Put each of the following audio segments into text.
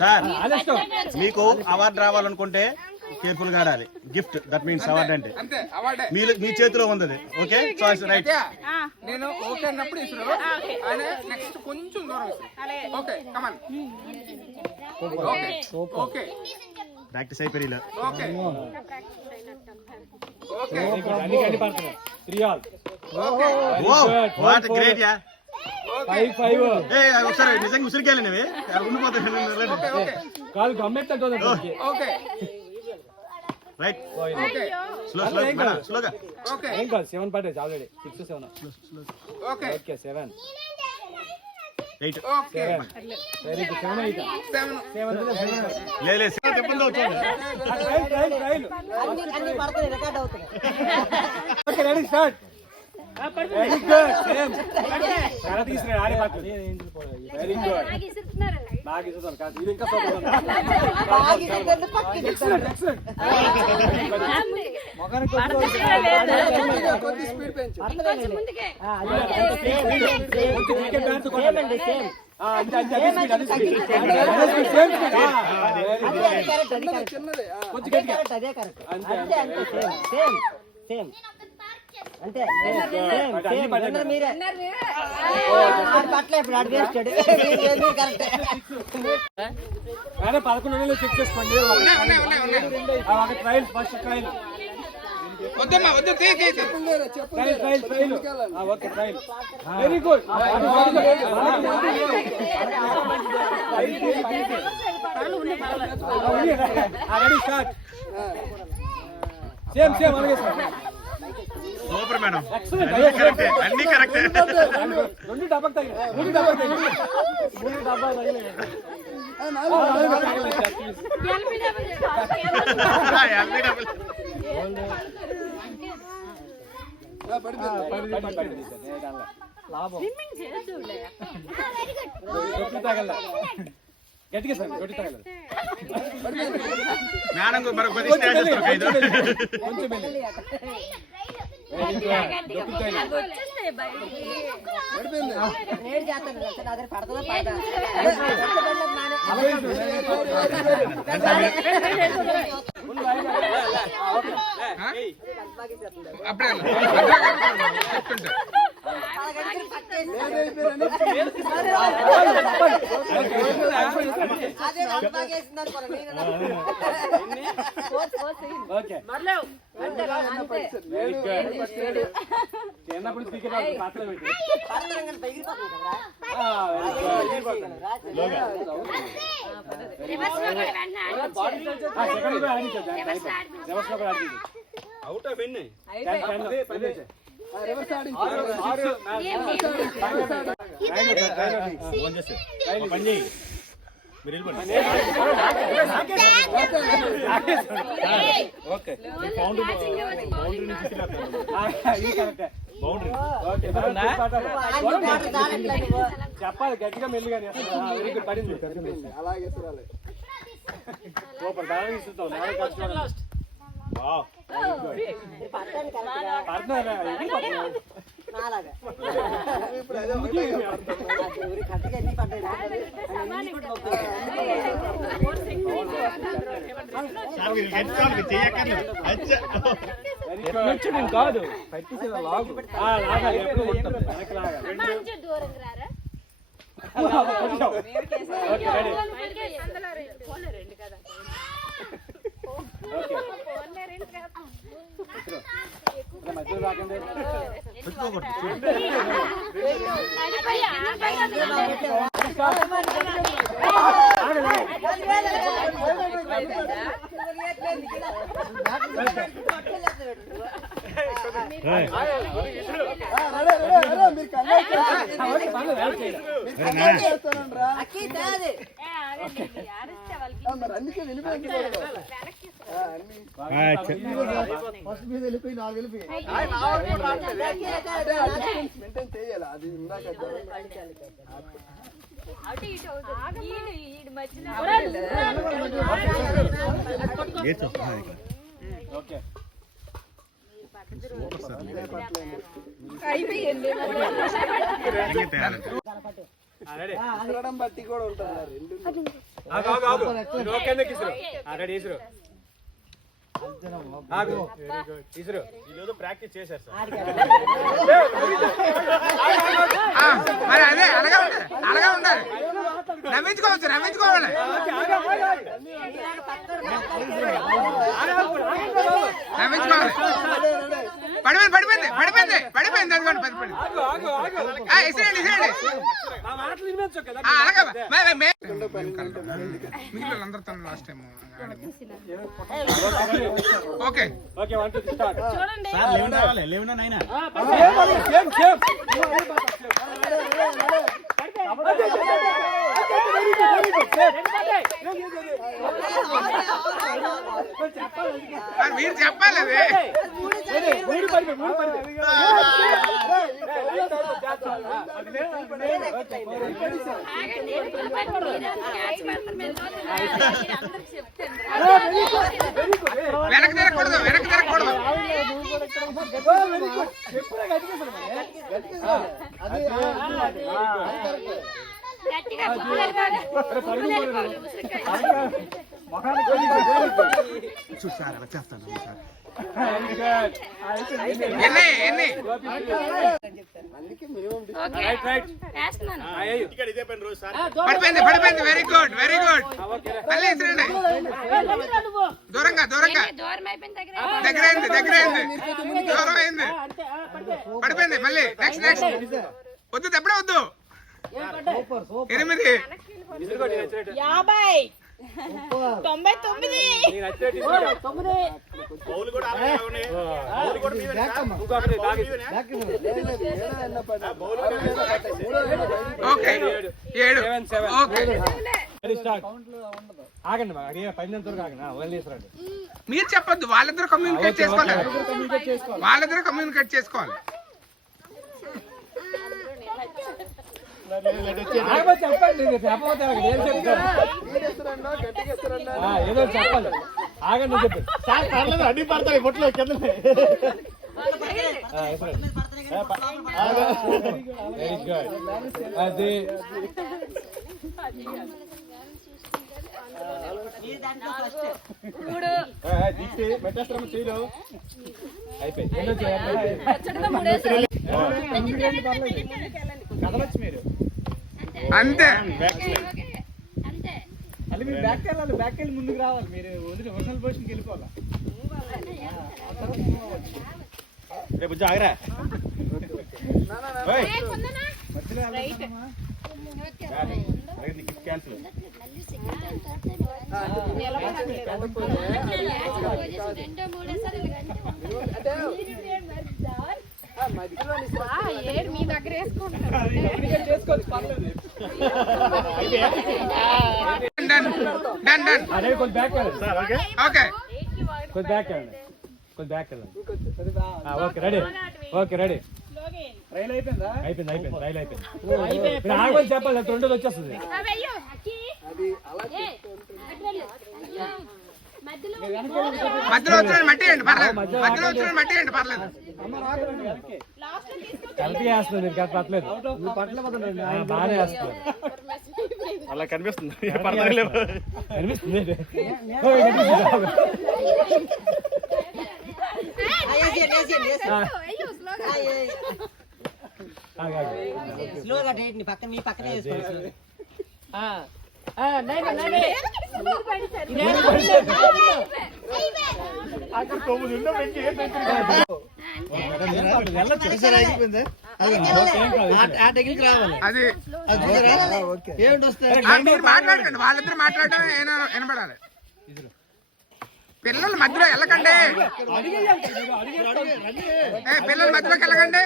Sir మీకు award రావాలనుకుంటే careful గా ఆడాలి. గిఫ్ట్ దట్ మీన్స్ అవార్డు అంటే మీ చేతిలో ఉంది. Okay choice right. నేను ఓకే అన్నప్పుడు ఇస్తారు ఆయన నెక్స్ట్ కొంచెం దూరం ఇస్తారు. Okay come on. ఓకే ప్రాక్టీస్ అయిపోయి okay okay what great yeah. ఒకసారి నిజంగా ఉసిరికెళ్ళినవి ఉండిపోతాయి. కాదు గమ్మెత్తంటే okay right. Slow slow madam స్లోగా. ఓకే ఏం కాదు 7 పడేది already 6 7. Okay okay 7 8 okay very good 7 8 లే లే చెప్పండి వచ్చేయండి. ట్రైల్ అన్ని పడతాయి రికార్డ్ అవుతాయి. Okay ready start. Very good same చాలా తీసుకురా ఆడే బాట్. వెరీ గుడ్ బాగా ఇస్తున్నాను కాదు ఇది ఇంకా సూపర్ ఉంది. బాగా ఇస్తుంది పక్కకి ఎక్సలెంట్ ఎక్సలెంట్. మగన కొద్ది స్పీడ్ పెంచు. కొంచెం ముందుకే కొంచెం వికెట్ డాన్స్ కొట్టండి. సేమ్ అంతే అంతే అది స్పీడ్ సేమ్ అది కరెక్ట్ అది చిన్నది కొంచెం గట్టిగా అదే కరెక్ట్ అంతే అంతే సేమ్ సేమ్ అంతే మీరే పట్ల ఇప్పుడు అడిగి వేస్తాడు. కరెక్ట్ 11 చెక్ చేసుకోండి. ఒక ట్రయల్ ఫస్ట్ ట్రయల్ వద్దమ్మా వద్దు trial okay trial very good. Ready start. Same same అలాగే సూపర్ మేడం. ఎక్సలెంట్ అన్ని కరెక్ట్. రెండు డబ్బాలు తగిలాయి. 3 డబ్బాలు తగిలాయి. 3 డబ్బాలు తగిలాయి. లాభం తగల గట్టిగా సార్ గట్టి తగలదు. మేడం మరి కొద్ది స్టార్ట్ చేసుకో. కొంచెం అప్పుడే చిన్నప్పుడు స్పీకర్ పాత్ర పెట్టి అవుట్ ఆఫ్ ఎన్ని చెప్పాలి గట్టిగా మెల్లిగా వెరీ గుడ్ పడింది. అలాగే సూపర్ బాగా ఇస్తున్నాం. కాదు పట్టించిన లాగు లాగాలి ఎప్పుడు వెనక్కి లాగాలి. మధ్యలో రాకండి. బట్టి కూడా ఉంటుంది. ఓకే ఇసురు రెడీ ఇసురు ఇసురు ఈరోజు ప్రాక్టీస్ చేశారు సార్. మరి అదే అలాగా ఉండాలి నవ్వించుకోవాలి పడిపోయింది అనుకోండి మిగిలినందరితో last time okay okay 1 2 start sir లేవనా రావాలి లేవనా నాయనా మీరు చెప్పాలి అదే వెనక్కి తిరగకూడదు చూసారు అలా చేస్తాను సార్. ఎన్ని ఇక్కడ ఇదే పని రోజు సార్. పడిపోయింది వెరీ గుడ్ మళ్ళీ ఇసిరండి దూరంగా దగ్గరైంది దూరం అయింది పడిపోయింది మళ్ళీ నెక్స్ట్ వద్దు ఎప్పుడే వద్దు 8 బౌల్ కూడా అలాగే ఉన్నాయి. బౌల్ కూడా మీవేనా సార్? బౌల్ కూడా ఓకే 7 ఓకే ఆగండి పైనంత వరకు ఆగండి వదిలేసారండి మీరు చెప్పొద్దు వాళ్ళిద్దరు కమ్యూనికేట్ చేసుకోవాలి చెప్పండి చెప్పకపోతే ఏం చెప్తారు ఏదో చెప్పాలి ఆగండి చెప్పి సార్ పర్లేదు అడ్డి పడతాయి బొట్లో కింద వెరీ గుడ్ అది పెట్టేస్తారమ్మ చేయరు అయిపోయింది కదలొచ్చు మీరు అంతే అది మీరు బ్యాక్ వెళ్ళి ముందుకు రావాలి మీరు ఒరిజినల్ పొజిషన్కి వెళ్ళిపోవాలి రేపు జాగ్రా క్యాన్సిల్ మీ దగ్గర అదే కొంచెం బ్యాక్ వెళ్ళండి ఓకే కొంచెం బ్యాక్ వెళ్ళండి ఓకే రెడీ రైలు అయిపోయిందా అయిపోయింది రైలు అయిపోయింది మీరు ఆగమని చెప్పాలి రెండోది వచ్చేస్తుంది మధ్యలో వచ్చిన మట్టి పర్లేదు కలిపి వేస్తుంది మీరు పట్టలేదు బాగానే వేస్తుంది అలా కనిపిస్తుంది కనిపిస్తుంది స్లోగా డేట్ పక్కన మీ పక్కనే చేసుకోండి అది మీరు మాట్లాడకండి వాళ్ళిద్దరు మాట్లాడడం వినపడాలి పిల్లల మధ్యలో వెళ్ళకండి పిల్లల మధ్యలోకి వెళ్ళకండి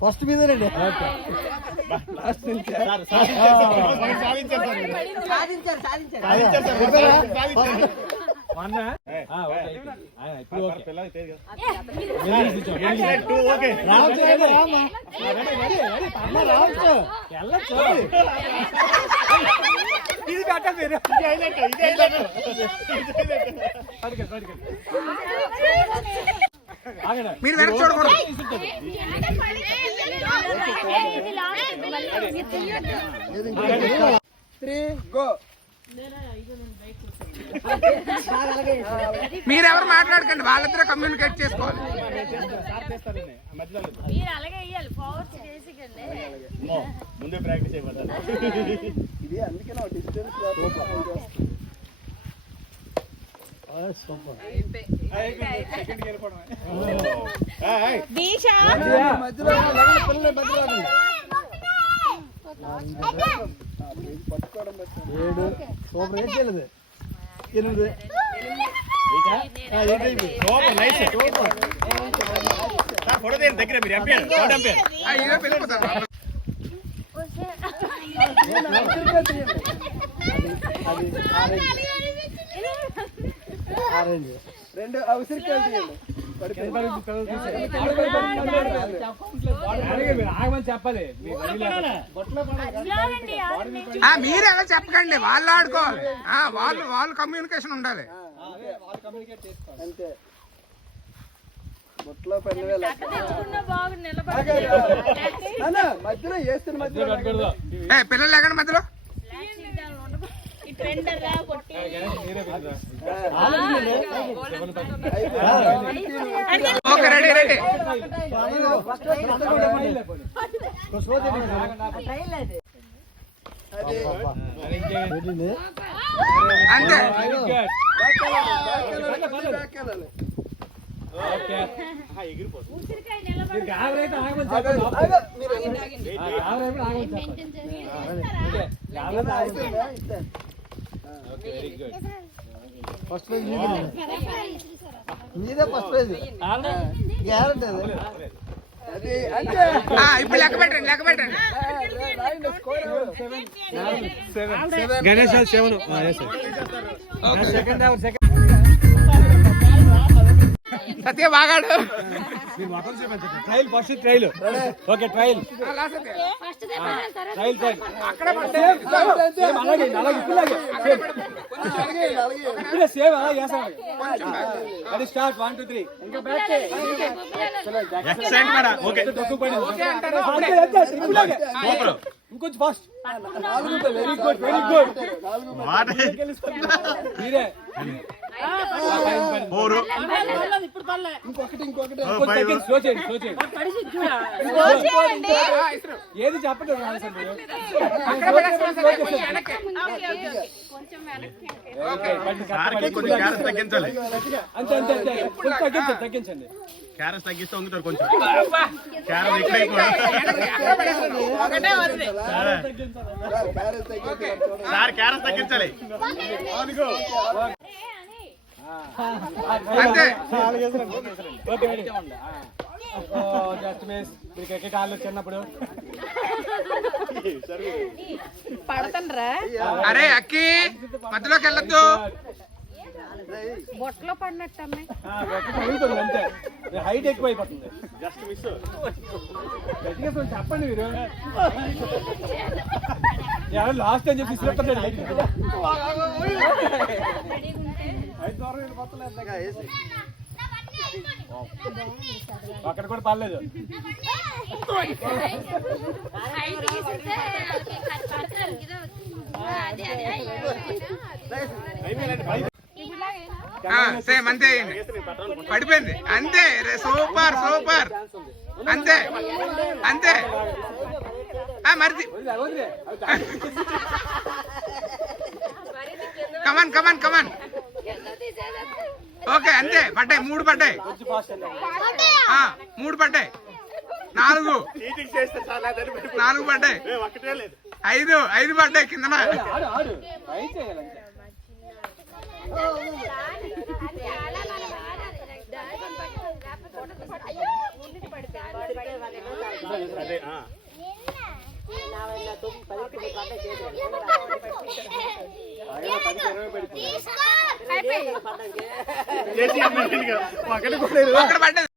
ఫస్ట్ మీదేనండి సాధించారు ఇప్పుడు ఓకే. పిల్లలకి తెలియదు కదా. Accident 2 okay. రావచ్చు. వెళ్ళొచ్చు. ఇది కట్ట మీరు. ఇది హైలైట్. ఆగండి. మీరు వెనక్కి చూడకూడదు. మీరెవరు మాట్లాడకండి, వాళ్ళిద్దరే కమ్యూనికేట్ చేసుకోవాలి. ముందే ప్రాక్టీస్ అయిపోతారు. దగ్గర మీరు ఎంపీఆర్ అయ్యో వెళ్ళిపోతారు. రెండు అవసరం ఆగమని చెప్పాలి. మీరు ఎలా చెప్పకండి, వాళ్ళు ఆడుకోవాలి. వాళ్ళు కమ్యూనికేషన్ ఉండాలి. అంతే బొట్లో పెళ్ళ మధ్యలో వేస్తున్న మధ్యలో పిల్లలు ఎక్కడ మధ్యలో ఓకే రెడీ రెడీ అంతే. ఫస్ట్ ప్రైజ్ మీదే ఫస్ట్ ప్రైజ్ గ్యారంటీ అది అంటే ఇప్పుడు లెక్క పెట్టండి లెక్క పెట్టండి. గణేష్ 7 సత్య బాగాడు. Trial first trial okay trial trial trial ఇప్పుడే సేమ్ అలా చేస్తాం. అది స్టార్ట్ 1 2 3 ఇంకా బ్యాక్ ఎక్సలెంట్ మేడం. ఓకే ఇంకొంచెం fast. Very good very good. మీరే 4 ఇంకొకటి స్లో చేయండి స్లో చేయండి. ఏది చెప్పండి సార్కి కొంచెం క్యారెస్ తగ్గించాలి. అంతే అంతే అంతే తగ్గించండి తగ్గించండి. క్యారెస్ తగ్గిస్తే వంగుతారు కొంచెం. క్యారెస్ ఎక్కువ సార్ క్యారెస్ తగ్గించాలి. అంతే. Okay just miss. మీరు క్రికెట్ ఆడలు చిన్నప్పుడు అరే అక్కి మధ్యలోకి వెళ్ళొద్దు. బొట్లో పడినట్టమ్మాయి తగులుతుంది అంతే. హైట్ ఎక్కువ అయిపోతుంది. Just miss. గట్టిగా కొంచెం చెప్పండి మీరు. ఎవరు లాస్ట్ అని చెప్పి ఇస్తున్నారు. అక్కడ కూడా పర్లేదు. సేమ్ అంతే పడిపోయింది. అంతే సూపర్ సూపర్. అంతే అంతే. మరిది కమన్ కమన్ కమన్. ఓకే అంతే పడ్డాయి 3 పడ్డాయి. 3 పడ్డాయి. 4 పడ్డాయి. 5 పడ్డాయి కిందన. అక్కడ పడ్డది